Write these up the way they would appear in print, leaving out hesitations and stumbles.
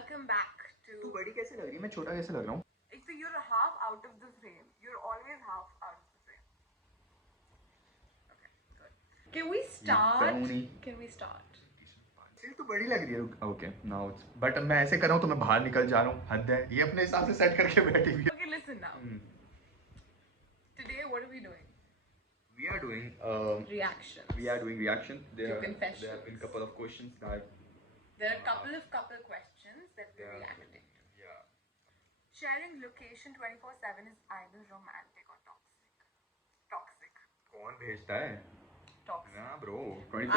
welcome back to. तू बड़ी कैसे लग रही है? मैं छोटा कैसे लग रहा हूँ? So you're half out of the frame. You're always half out of the frame. Okay, good. Can we start? brownie. Can we start? Still तू बड़ी लग रही है. Okay, now it's. But मैं ऐसे कर रहा हूँ तो मैं बाहर निकल जा रहा हूँ. हद है. ये अपने हिसाब से सेट करके बैठी हुई है. Okay, listen now. Today, what are we doing? We are doing reactions. We are doing reactions. To confessions. There have been a couple of questions that. There are a couple of questions that we're reacting to. Yeah. Sharing location 24/7 is either romantic or toxic. Toxic. कौन भेजता है? Toxic. ना bro.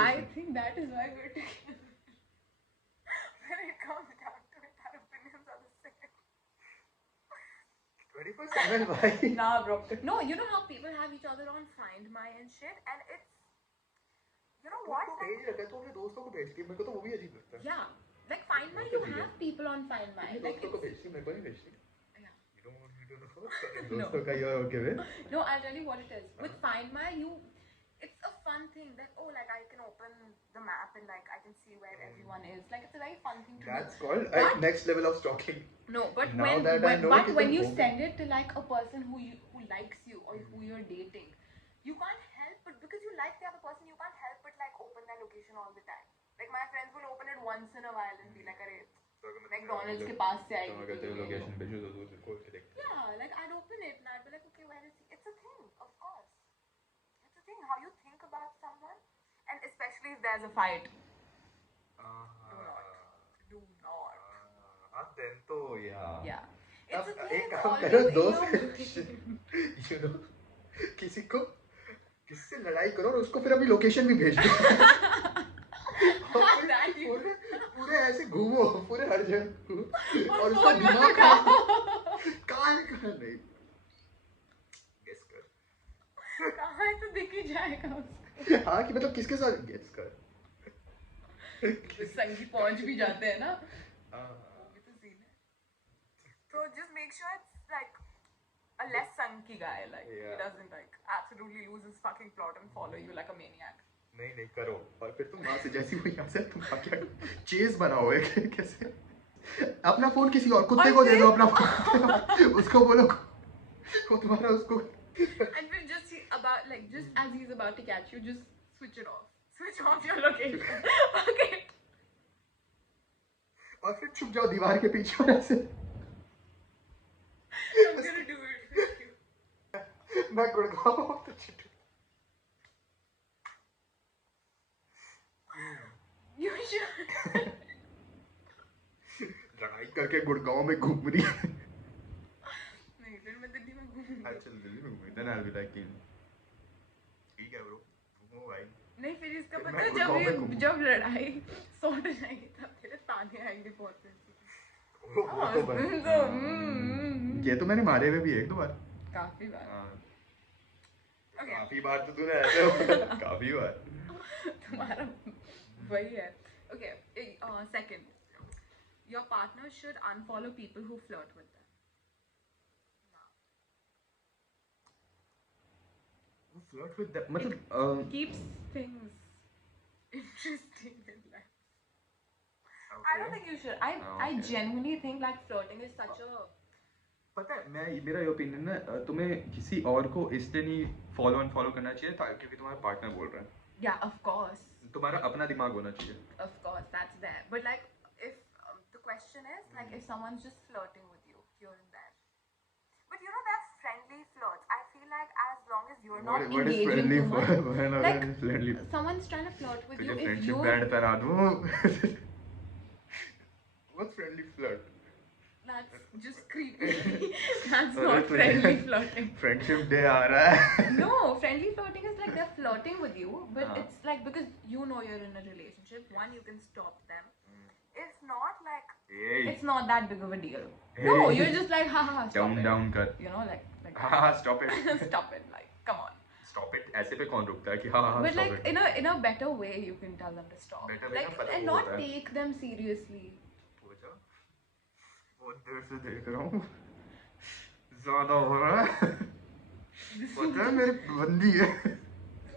I think that is why we're together. When it comes down to it, our opinions are the same. 24/7 भाई. Nah, bro. No, you know how people have each other on Find My and shit, and it's. You know what? तो भेज रखा है तो अपने दोस्तों को भेजती है. मेरे को तो वो भी अजीब लगता है. Yeah, like Find My, you have people on Find My. Like दोस्तों को भेजती है, मेरे को नहीं भेजती. Yeah. You don't know. दोस्तों का you are okay with? No, I'll tell you what it is. With Find My, it's a fun thing that like I can open the map and like I can see where everyone is. Like it's a very fun thing to do. That's called next level of stalking. No, but Now when that I know when you home. send it to like a person who likes you or who you're dating, you can't help but because you like the other person, you can't help but like open their location all the time. Like my friends will open it once in a while and be like, "Arey, McDonald's के पास से आएगी." तो कहते हैं location भेजो तो दूसरे खोल के देखते हैं. Yeah, like I'd open it and I'd be like, "Okay, where is he?" It's a thing, of course. It's a thing how you think about someone, and especially if there's a fight. Do not. हाँ then तो yeah. Yeah. It's a thing. एक It's काम always करो in your दोस्त you know किसी से लड़ाई करो और उसको फिर अभी लोकेशन भी भेज दो. पूरे ऐसे घूमो पूरे हर जगह और उसका दिमाग कहाँ नहीं गेस कर कहाँ है तो दिख ही जाएगा उसको. हाँ कि मतलब किसके साथ गेस कर. संगी पहुंच भी जाते हैं ना. वो भी तो सीन है. So just make sure it's like a less sunky guy, like he doesn't like absolutely lose his fucking plot and follow you like a maniac. नहीं करो और फिर तुम वहाँ से जैसी वो यहाँ से तुम क्या चेज बनाओ कैसे अपना फोन किसी और कुत्ते को दे दो अपना फोन उसको बोलो वो तुम्हारा उसको. And then just as he's about to catch you, just switch off your location. Okay. और फिर छुप जाओ दीवार के पीछे और ऐसे. I'm gonna do it with you. मैं गुड़गांव हूँ तो चिट्टू. You should. लड़ाई करके गुड़गांव में घूम रही है. नहीं फिर मैं दिल्ली में घूमूंगी. अच्छा दिल्ली में घूमी then I'll be like ठीक है ब्रो घूमो भाई. नहीं फिर इसका पता है जब लड़ाई सॉर्ट हो जाएगी तब तेरे ताने आएंगे बहुत से. ये तो मैंने मारे हुए भी एक दो बार. काफी बार. काफी बार तो तूने ऐसे काफी बार. तुम्हारा वही है. Okay, second, your partner should unfollow people who flirt with them. Flirt with them मतलब keeps things interesting in life. I don't think you should. I genuinely think like flirting is such a. पता है मैं मेरा ये opinion है तुम्हें किसी और को इसलिए नहीं फॉलो अनफॉलो करना चाहिए क्योंकि तुम्हारा पार्टनर बोल रहा है. Yeah, of course. तुम्हारा अपना दिमाग होना चाहिए. Of course, that's there. But like, if the question is like, if someone's just flirting with you here and there, but you know that's friendly flirts. I feel like as long as you're not engaging too much, like friendly. Someone's trying to flirt with you. If friendship you band पहना दूँ. What's friendly flirt? That's just creepy. That's not friendly flirting. Friendship day आ रहा है. No, friendly flirting is like they're flirting with you, but it's like because you know you're in a relationship. One, you can stop them. If not, like it's not that big of a deal. No, you're just like haha. Down कर. You know, like haha stop it. Stop it, like come on. Stop it. ऐसे पे कौन रुकता है कि हाँ but like in a better way you can tell them to stop. Like and not take them seriously. बहुत देर से देख रहा हूँ ज़्यादा हो रहा है. पता है मेरी बंदी है.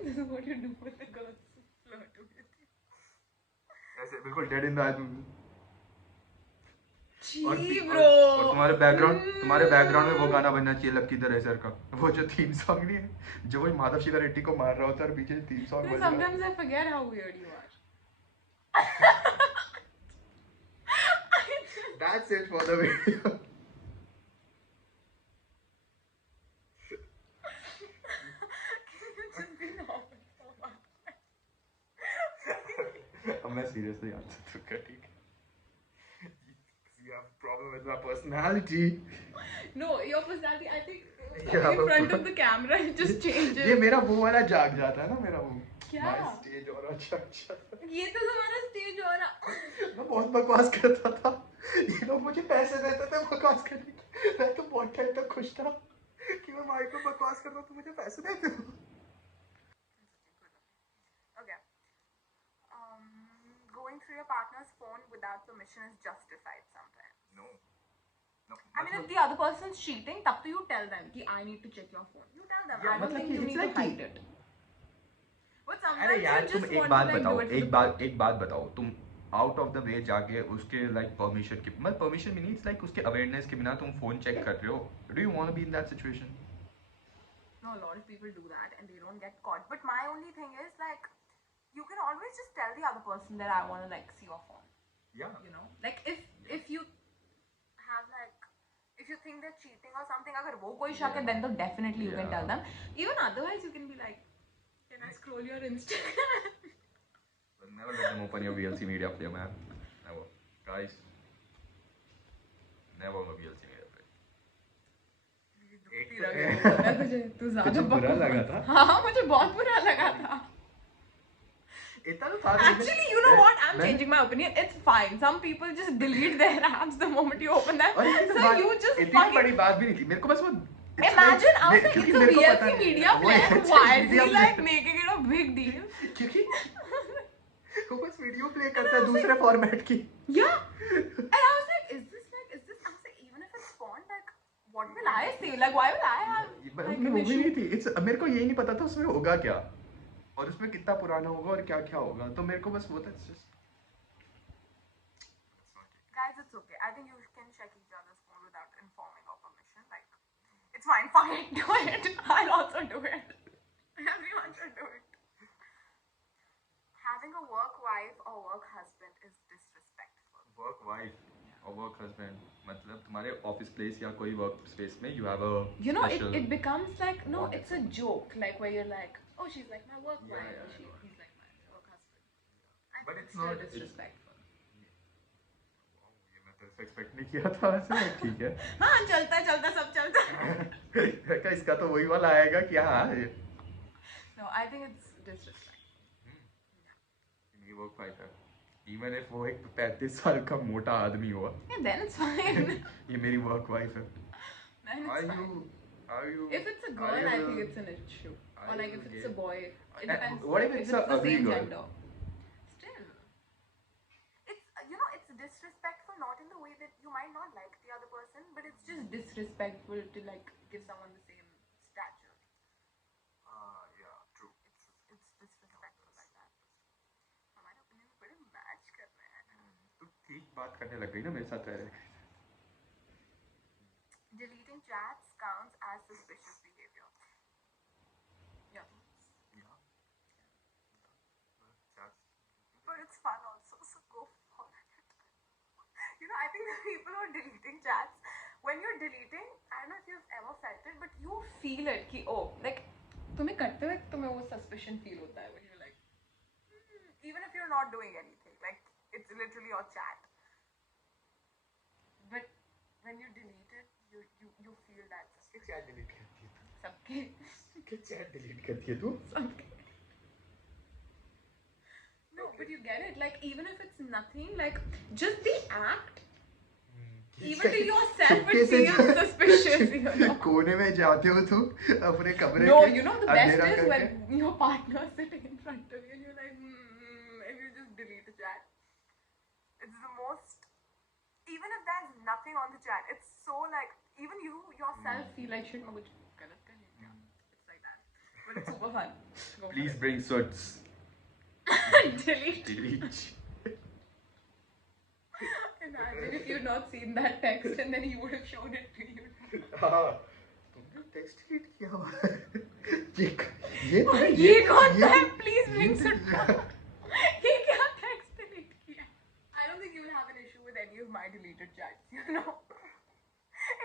This is what you do with the girls flirt with you. ऐसे बिल्कुल dead in the eye. छी और bro. तुम्हारे बैकग्राउंड में वो गाना बनना चाहिए लक्की द रेसर का, वो जो थीम सॉन्ग नहीं है, जो वही माधव शिवा रेड्डी को मार रहा होता है और पीछे थीम सॉन्ग बज रहा Sometimes है। I forget how weird you are. That's it for the video. Just be normal. अब मैं seriously आंसर दूंगा, ठीक है? You have problem with my personality. No, your personality, I think, Yeah, in front of the camera, it just changes. ये मेरा वो वाला जाग जाता है ना, मेरा वो क्या? My stage और अच्छा अच्छा। ये तो तुम्हारा स्टेज हो रहा. मैं बहुत बकवास करता था, ये लोग मुझे पैसे देते थे बकवास करने के, मैं तो बहुत टाइम तक खुश था कि मैं माइक पे बकवास कर रहा हूँ तो मुझे पैसे देते हो। Okay. Going through your partner's phone without permission is justified sometimes. No. I mean, if the other person's cheating, तब तो you tell them कि I need to check your phone. You tell them. Yeah, I don't मतलब think कि you it's need like to hide it. But sometimes अरे यार you तुम just एक want बात to like बताओ, do it for एक बात बताओ, तुम आउट ऑफ द वे जाके उसके लाइक परमिशन के, मतलब परमिशन भी नहीं, इट्स लाइक उसके अवेयरनेस के बिना तुम फोन चेक कर रहे हो, do you want to be in that situation? No, a lot of people do that and they don't get caught. But my only thing is like, you can always just tell the other person that I want to like see your phone. या You know, like if you have like, if you think they're cheating or something, अगर वो कोई शक है, then तो definitely you can tell them. Even otherwise, you can be like, can I scroll your Instagram? never let them open your VLC media player, man. Never, guys. Never on a VLC media player. तू ज़्यादा बुरा लगा था? हाँ, मुझे बहुत बुरा लगा था. इतना तो था। Actually, you know what? I'm changing my opinion. It's fine. Some people just delete their apps the moment you open them. So you just इतनी बड़ी बात भी नहीं थी, मेरे को बस वो imagine outside it's a VLC media player. Why is he like नहीं, making it a big deal? क्योंकि वो बस वीडियो प्ले करता है दूसरे फॉर्मेट की। Yeah. And I was like, is this? I was like, even if it's porn, like, what will I say? Like, why will I have like उसमें an वो भी issue? नहीं थी, मेरे को यही नहीं पता था उसमें होगा क्या और उसमें कितना पुराना होगा और क्या क्या होगा, तो मेरे को बस वो था Guys, it's okay. I think you can check each other's phone without informing or permission. Like, it's fine. Fine, do it. I'll also do it. Everyone should do it. Having a work wife or work husband is disrespectful. Work wife और work husband, मतलब तुम्हारे office place या कोई work space में you have a You know, special it becomes like, no, bond. it's a joke. Like, where you're like, oh, she's like my work Yeah, wife. yeah, Or I know. he's like my work husband. I But think it's still not- it's- disrespectful. ये मैं तेरे से expect नहीं किया था वैसे, ठीक है। हाँ, चलता सब चलता. का इसका तो वही वाला आएगा कि हाँ No, I think it's disrespectful. ये वर्क वाइफ है, इवन इफ वो एक 35 साल का मोटा आदमी हुआ, Yeah, then it's fine. ये मेरी वर्क वाइफ है। Then it's fine. Are you If it's a girl, I think it's an issue. Or like if it's a boy, it depends. What if it's a the ugly same girl? gender. Still, it's it's disrespectful not in the way that you might not like the other person, but it's just disrespectful to like give someone the same stature. Yeah, true. It's disrespectful like that. हमारे opinion बड़े match कर रहे हैं. तू ठीक बात करने लग गई ना मेरे साथ रह रहे। Deleting chats counts as suspicious behavior. Yeah. But it's fun also, so go for it. I think the people who are deleting chats, when you're deleting, I don't know if you've ever felt it, but you feel it कि oh, like तुम्हें करते हुए तुम्हें वो suspicion feel होता है when you're like, even if you're not doing anything, like it's literally your chat. But when you delete it, you feel that chat delete करती है सबके तू, चैट डिलीट करती है तू। No, but you get it. Like even if it's nothing, like just the act, even to yourself, it feels suspicious. कोने में जाते हो तुम अपने कमरे No, के, you know the best अंधेरा is करके। when your partner is sitting in front of you and you're like, and you just delete the chat. It's the most. Even if there's nothing on the chat, it's so like even you yourself feel like shit. मैं कुछ गलत कर नहीं किया. It's like that, but it's super fun. Go for Please it. bring suits. Delete. Delete. I Imagine if you'd not seen that text and then he would have shown it to you. हाँ तुमने text delete किया हुआ है। ये और ये कौन सा है? ये- Please bring ये- Sutta. ये क्या text delete किया है? I don't think you will have an issue with any of my deleted chats, you know.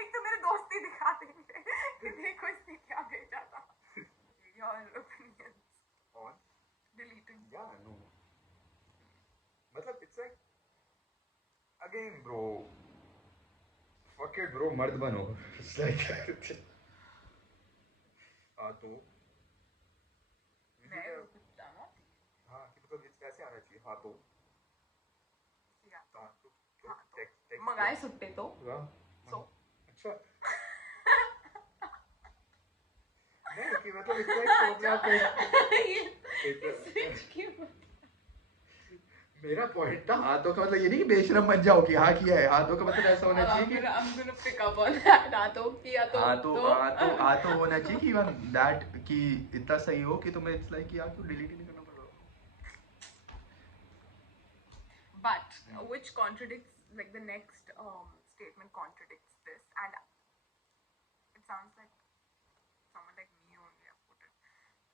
एक तो मेरे दोस्त ही दिखा देंगे कि देखो इसने क्या भेजा था. Your opinions on deleting. yeah no मतलब it's like again bro fuck it bro मर्द बनो it's like हाँ तो मैं कुछ जाना थी. हाँ कि मतलब इस कैसे आना चाहिए हाँ तो या हाँ तो हाँ तो text मंगाए सुट्टे तो हाँ so अच्छा नहीं कि मतलब it's like सोच रहा था switch क्यों? मेरा पॉइंट था हाथों का मतलब ये नहीं कि बेशरम बन जाओ कि हाँ किया है हाथों का मतलब ऐसा होना चाहिए कि I'm gonna pick up on that. हाथों किया तो हाथों होना चाहिए कि इवन दैट कि इतना सही हो कि तुम्हें इट्स लाइक कि यार तू डिलीट ही नहीं करना पड़ रहा But which contradicts, like the next statement contradicts this, and it sounds like someone like me only have put it.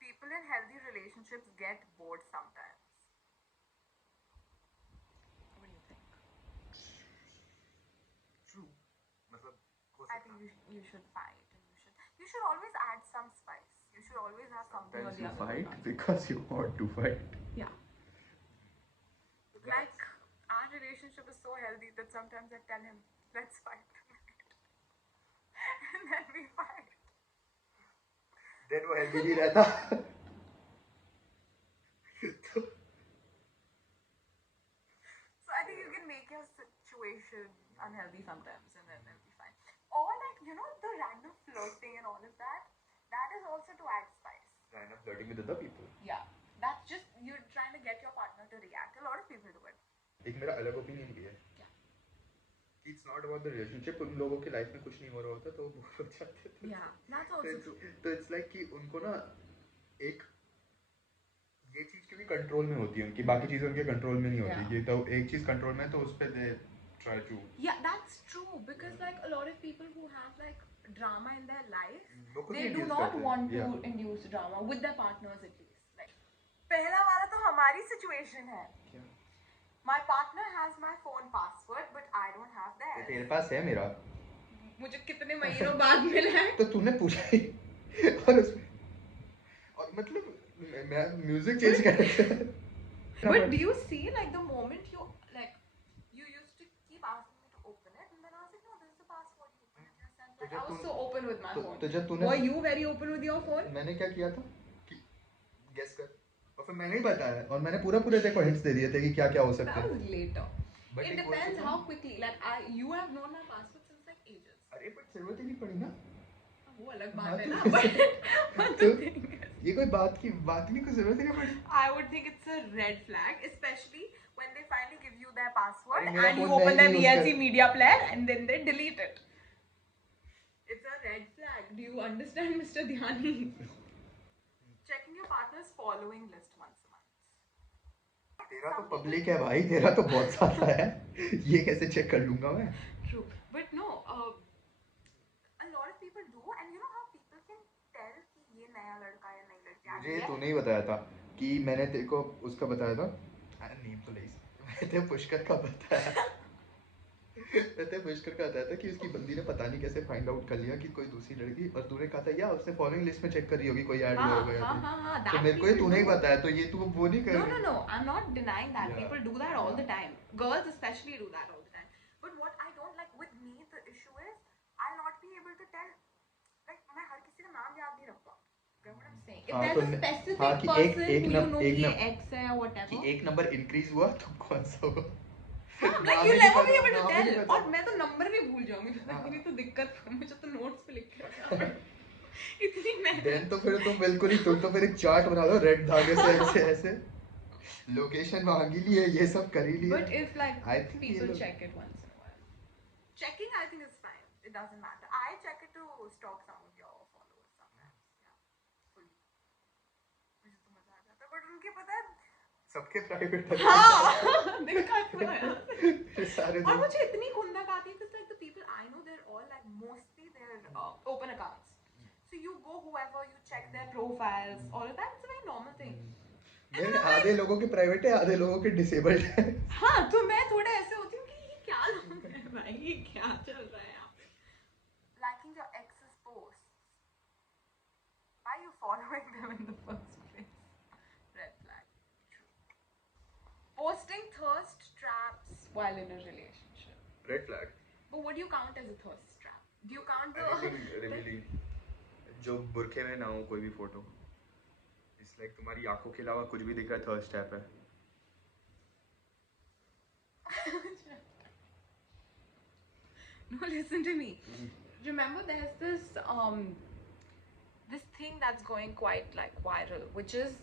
People in healthy relationships get bored sometimes. What do you think? True मतलब हो I think you should fight, and you should always add some spice. You should always have something or sometimes the you other. fight because you want to fight Yeah. Like our relationship is so healthy that sometimes I tell him, let's fight tonight. And then we fight. then वो healthy नहीं रहता तो So I think you can make your situation unhealthy sometimes and then it'll be fine. Or like, you know, the random flirting and all of that, that is also to add spice. random flirting with other people Yeah. That's just, you're trying to get your partner to react. A lot of people do it. एक मेरा अलग opinion भी है Yeah. It's not about the relationship उन लोगों की life में कुछ नहीं हो रहा होता तो वो बोर हो जाते थे Yeah. That's also true. तो इट्स लाइक कि उनको ना एक ये चीज क्योंकि कंट्रोल में होती है उनकी बाकी चीजें उनके कंट्रोल में नहीं होती Yeah. कि तो एक चीज कंट्रोल में है तो उस पे they try to Yeah, that's true because like a lot of people who have like drama in their life, वो खुद they he do induce not करते हैं। want to Yeah. induce drama with their partners at least. Like पहला वाला तो हमारी situation है. क्या? My partner has my phone password, but I don't have theirs. तेरे पास है मेरा मुझे कितने महीनों बाद मिला है? तो तूने पूछा ही और उसमें और मतलब मैं म्यूजिक चेंज कर But do you see like the moment you used to keep asking me to open it and then I was like, no, this is the password. You open it yourself. Like, I was so open with my phone. तो जब तूने Were you very open with your phone? मैंने क्या किया था कि guess कर और फिर मैंने ही बताया और मैंने पूरे देखो हिंट्स दे दिए थे कि क्या क्या हो सकता That है was later. But It एक depends वो- how quickly. Like you have known my password since like ages. अरे बट जरूरत ही नहीं पड़ी ना वो अलग हाँ, बात है तो ना. But the तो thing is, ये कोई बात ही नहीं कोई जरूरत ही नहीं पड़ी I would think it's a red flag, especially when they finally give you their password अरे मेरा and you phone open मैं their ही use VLC कर- media player and then they delete it. It's a red flag. Do you understand, Mr. Dhyani? Checking your partner's following list once a month. तेरा तो public है भाई तेरा तो बहुत सारा है ये कैसे चेक कर लूंगा मैं True, but no. A lot of people do, and you know how people can tell कि ये नया लड़का है नई लड़की आ मुझे गई है? तूने ही बताया था कि मैंने तेरे को उसका बताया था नेम तो नहीं मैंने तेरे पुष्कर का बताया मैंने पुष्कर का बताया था कि उसकी बंदी ने पता नहीं कैसे फाइंड आउट कर लिया कि कोई दूसरी लड़की और तूने कहा था या उसने फॉलोइंग लिस्ट में चेक करी होगी कोई ऐड हुआ होगा या नहीं। हाँ. तो That मेरे को ये people तूने ही do. बताया तो ये तू वो नहीं कर No. I'm not denying that. Yeah. People do that all Yeah. the time. Girls especially do that all the time. But what I don't like with me, the issue is I'll not be able to tell. Like मैं हर किसी का नाम याद नहीं रख पाऊँ. Get what I'm saying? If हाँ, there's तो a specific हाँ, कि एक- person एक who you नम- know एक कि नम- X है or whatever. कि एक नंबर इंक्रीज हुआ तो कौन सा हुआ हाँ, नाम you'll ही never नहीं be पता, able to नाम ही नहीं tell. पता। और मैं तो नंबर भी भूल जाऊंगी. हाँ। मेरी तो दिक्कत मुझे तो नोट्स पे लिख के रखना पड़ेगा. इतनी मेहनत. देन तो फिर तुम बिल्कुल ही तुम तो फिर एक चार्ट बना दो रेड धागे से ऐसे लोकेशन मांगी ली है ये सब कर ही लिया But if like I think ये people लोग- check it once in a while. Checking I think is fine. It doesn't matter. I check it to stalk some of your followers sometimes. Yeah. Fully. मुझे तो मजा आ जाता है. But उनके पता है सबके प्राइवेट है। हाँ देखा सुना है। सारे और दोस्त मुझे इतनी खुंदक आती है because like the people I know they're all like mostly they're open accounts. So you go whoever you check their profiles, all of that. It's a very normal thing. And मेरे then I'm आधे like, लोगों के private है, आधे लोगों के disabled है। हाँ तो मैं थोड़ा ऐसे होती हूँ कि ये क्या लोग हैं भाई, ये क्या चल रहा है यहाँ पे? Liking your ex's posts. Why are you following them in the first place? Red flag. True. Posting thirst traps while in a relationship. Red flag. But what do you count as a thirst trap? Do you count the anything revealing, जो बुरखे में ना हो कोई भी photo, it's like तुम्हारी आंखों के अलावा कुछ भी दिख रहा है, थर्स्ट स्टेप है। No, listen to me. Remember, there's this thing that's going quite like viral, which is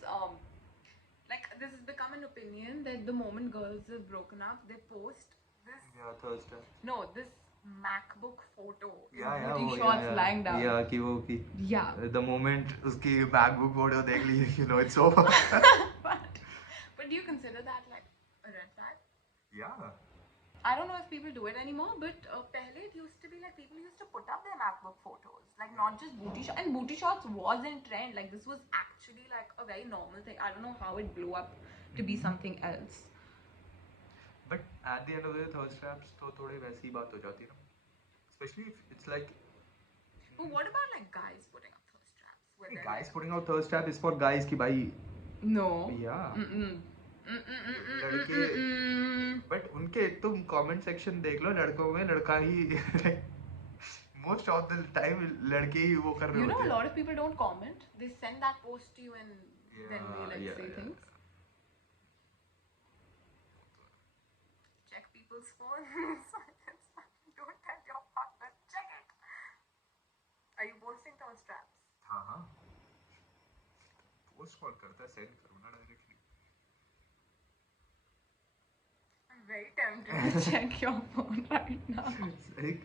like this has become an opinion that the moment girls have broken up, they post this या first step, no this MacBook photo, या booty वो shots lying down. या कि वो कि Yeah. The moment उसकी MacBook photo देख ली, you know it's over. But do you consider that like a red flag? या I don't know if people do it anymore, but pehle it used to be like people used to put up their MacBook photos, like not just booty shots. And booty shots was in trend. Like this was actually like a very normal thing. I don't know how it blew up to be something else. But at the end of the third steps तो थोड़े वैसी बात हो जाती है ना, specially it's like But what about like guys putting up thirst traps? Where they're guys like, putting out thirst trap is for guys कि भाई no. Yeah. लड़के बट उनके तुम कमेंट सेक्शन देख लो, लड़कों में लड़का ही मोस्ट ऑफ द टाइम लड़के ही वो कर रहे You know, होते a हैं। lot of people don't comment. They send that post to you and then they like say things. Check people's phones. Don't tell your partner. Check it. Are you posting those traps? हाँ हाँ, post call करता है, send करो ना directly. I'm very tempted to check your phone right now. Like,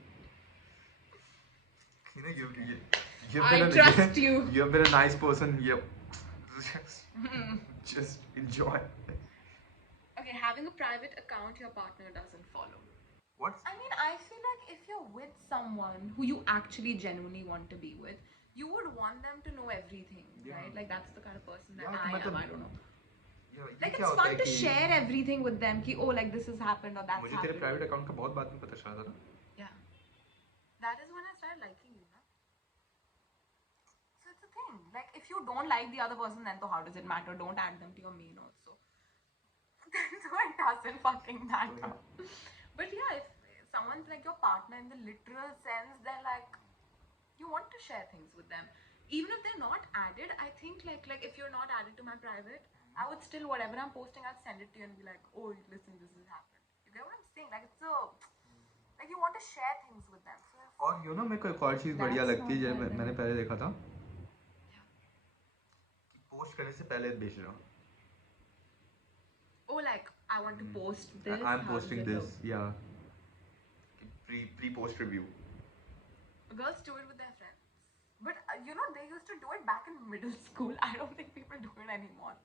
you know, I trust you. You've been a nice person. Just enjoy. Okay, having a private account your partner doesn't follow. What? I mean, I feel like if you're with someone who you actually genuinely want to be with, you would want them to know everything, Yeah. right? Like that's the kind of person that Yeah, I am. मतलब- I don't know. Yeah, Like ये क्या it's होता fun है to कि share everything with them. Ki oh, like this has happened or that's मुझे तेरे happened. Private account का बहुत बाद में पता चला था ना। Yeah. That is when I started liking you, na? So it's a thing. Like if you don't like the other person, then so how does it matter? Don't add them to your main also. Then so it doesn't fucking matter. But yeah, if someone's like your partner in the literal sense, then like you want to share things with them. Even if they're not added, I think like if you're not added to my private, I would still whatever I'm posting, I'll send it to you and be like, oh, listen, this has happened. You get what I'm saying? Like it's a like you want to share things with them. So if, और you know मेरे को एक और चीज़ That's बढ़िया लगती है, not जब bad. मैंने पहले देखा था Yeah. कि पोस्ट करने से पहले भेजना। oh, like I want to post this. I'm how does posting it this, look? yeah. Pre-post review. Girls do it with their friends. But you know, they used to do it back in middle school. I don't think people do it anymore.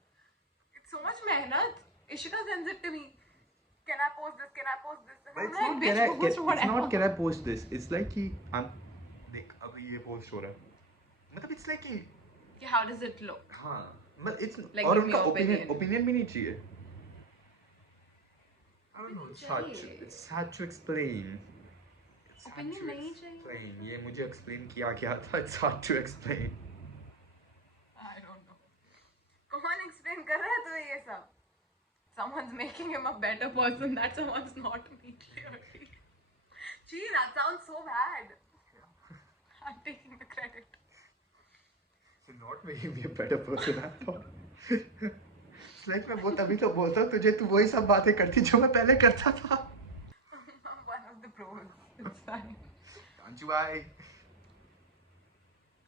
It's so much mehnat. Ishika sends it to me. Can I post this? Can I post this? And But I'm it's like, not bitch, can I post it's whatever. not can I post this. It's like कि I'm देख अभी ये post हो रहा है, मतलब it's like कि Okay, how does it look? हाँ मतलब it's Like, और give me उनका your opinion. opinion भी नहीं चाहिए। I don't know, it's hard to चाहिए। it's hard to explain. It's hard Opinion to नहीं चाहिए। explain. ये मुझे explain किया गया था, it's hard to explain. I don't know. कौन explain कर रहा है तो ये सब? Someone's making him a better person. That someone's not me, clearly. Gee, that sounds so bad. I'm taking the credit. So not making me a better person, I thought. It's like मैं वो तभी तो बोलता हूँ तुझे, तू वही सब बातें करती जो मैं पहले करता था। I'm one of the pros. It's fine. Can't you I?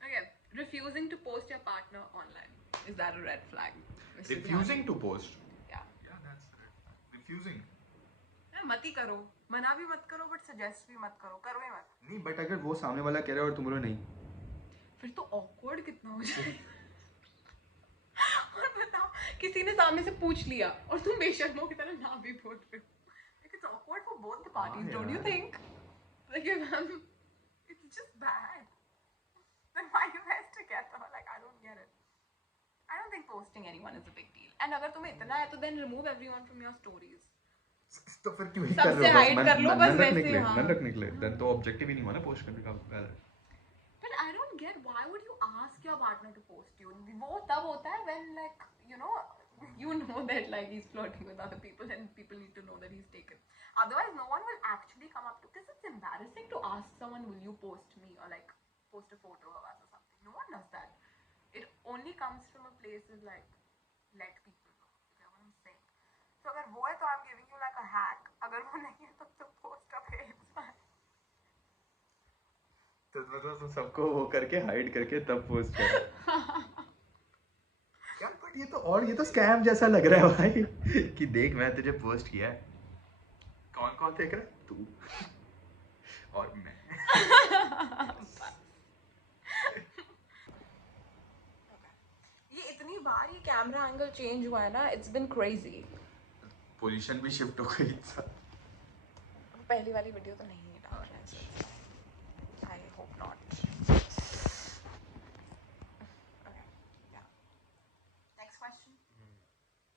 Okay, refusing to post your partner online. Is that a red flag? Mr. Refusing Dhyan? to post. Yeah. Yeah, that's a red flag. Refusing. मत ही करो, मना भी मत करो, but suggest भी मत करो, करो ही मत. नहीं, but अगर वो सामने वाला कह रहा है और तुम बोलो नहीं, फिर तो awkward कितना हो जाए. और बताओ, किसी ने सामने से पूछ लिया और तुम बेशर्मों की तरह ना भी बोल रहे हो. Like it's awkward for both the parties, don't you think? Like it's just bad. Then why you guys together? Like I don't get it. I don't think posting anyone is a big deal. And अगर तुम्हें इतना है तो then remove everyone from your stories. तो फिर क्यों ही कर सबसे रहे हो? hide कर लो बस वैसे. हाँ. मन रखने के लिए. Then तो objective ही नहीं हुआ ना post करने का. But I don't get why would you ask your partner to post you? वो तब होता है when like you know that like he's flirting with other people and people need to know that he's taken. Otherwise, no one will actually come up to, because it's embarrassing to ask someone, will you post me or like post a photo of us or something. No one does that. It only comes from a place of like let people know. You know what I'm saying? So अगर वो है तो I'm giving you like a hack. अगर वो नहीं है तो post up है. It's fine. तो सबको वो करके हाइड करके तब पोस्ट कर. यार बट ये तो स्कैम जैसा लग रहा है भाई कि देख मैं तुझे पोस्ट किया है. कौन कौन देख रहा है? तू और मैं. ये इतनी बार ये कैमरा एंगल चेंज हुआ है ना, इट्स बिन क्रेजी. पोजीशन भी शिफ्ट हो गई. पहली वाली वीडियो तो नहीं है.